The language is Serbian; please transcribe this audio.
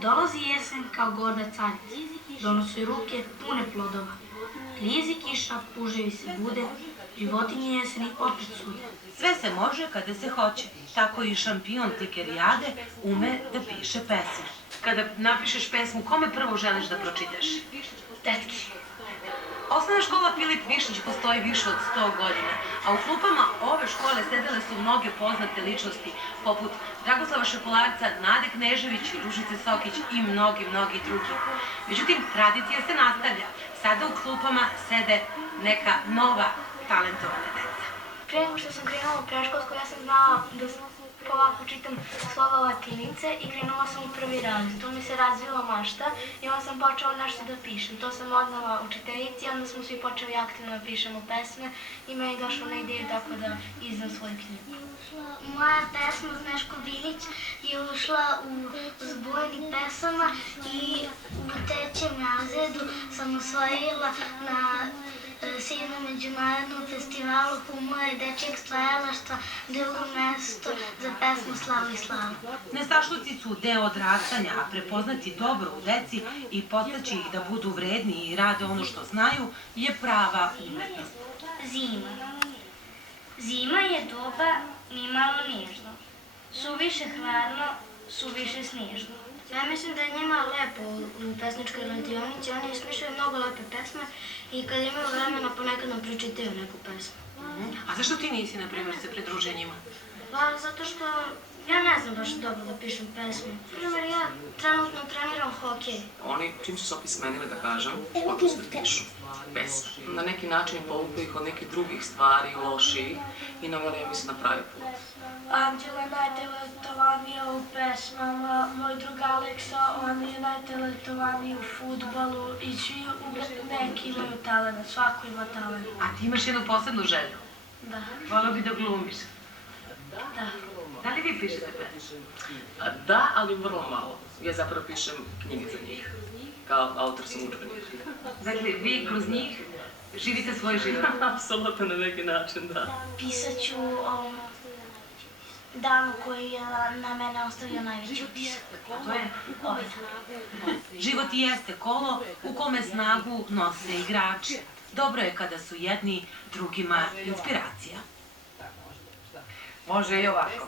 Dolazi jesen kao gorda carica, donosi ruke pune plodova. Klizi kiša, puževi se bude, životinje jeseni opet sude. Sve se može kada se hoće. Tako i šampion trikerijade ume da piše pesme. Kada napišeš pesmu, kome prvo želiš da pročitaš? Tetki. Osnovna škola Filip Višnjić postoji više od 100 godina, a u klupama ove škole sedele su mnoge poznate ličnosti, poput Dragoslava Šepolarca, Nade Knežević, Ružice Sokić i mnogi drugi. Međutim, tradicija se nastavlja. Sada u klupama sede neka nova talentovana deca. Prije nego što sam krenula u predškolsku, ja sam znala da polako čitam slova latinice i krenula sam u prvi razred. Tu mi se razvila mašta i onda sam počela nešto da pišem. To sam odnala učiteljici i onda smo svi počeli aktivno da pišemo pesme i meni je došla na ideju tako da izdam svoju knjigu. Moja pesma Zneško Bilić je ušla u zbojnik pesama i u 3. razredu sam osvojila na Sivnom međunarodnom festivalu humora i dečijeg stvaralaštva 2. mesto za pesmu Slavu i slavu. Nestašluci su deo odrastanja, a prepoznati dobro u deci i podstaći ih da budu vredni i rade ono što znaju je prava umetnost. Zima. Zima je doba nimalo nježno. Suviše hladno, suviše snježno. Ja mislim da je njima lepo u pesničkoj radionici, oni smišljaju mnogo lepe pesme i kad imaju vremena ponekad nam pročitaju neku pesmu. A zašto ti nisi, na primjer, se pridružio njima? Pa zato što ja ne znam baš dobro da pišem pesme. Na primjer, ja trenutno treniram hokej. Oni, čim su se opismenili, da kažem, odnosno da pišu pesme. Na neki način povuku ih od nekih drugih stvari, loših i naveli, ja mislim, na pravi put. Anđela je najtalentovanija u pesmama, moj drug Aleksa, on je najtalentovaniji u fudbalu i svi neki imaju talent, svako ima talent. A ti imaš jednu posebnu želju? Da. Volio bi da glumiš. Da. Da li vi pišete pesme? Da, ali vrlo malo. Ja zapravo pišem knjige za njih. Kao autor sam udžbenika. Dakle, vi kroz njih živite svoj život? Apsolutno na neki način, da. Pisat ću o danu koji je na mene ostavio najveći utisak. To je? Ovaj. Život jeste kolo u kome snagu nose igrači. Dobro je kada su jedni drugima inspiracija. Može i ovako.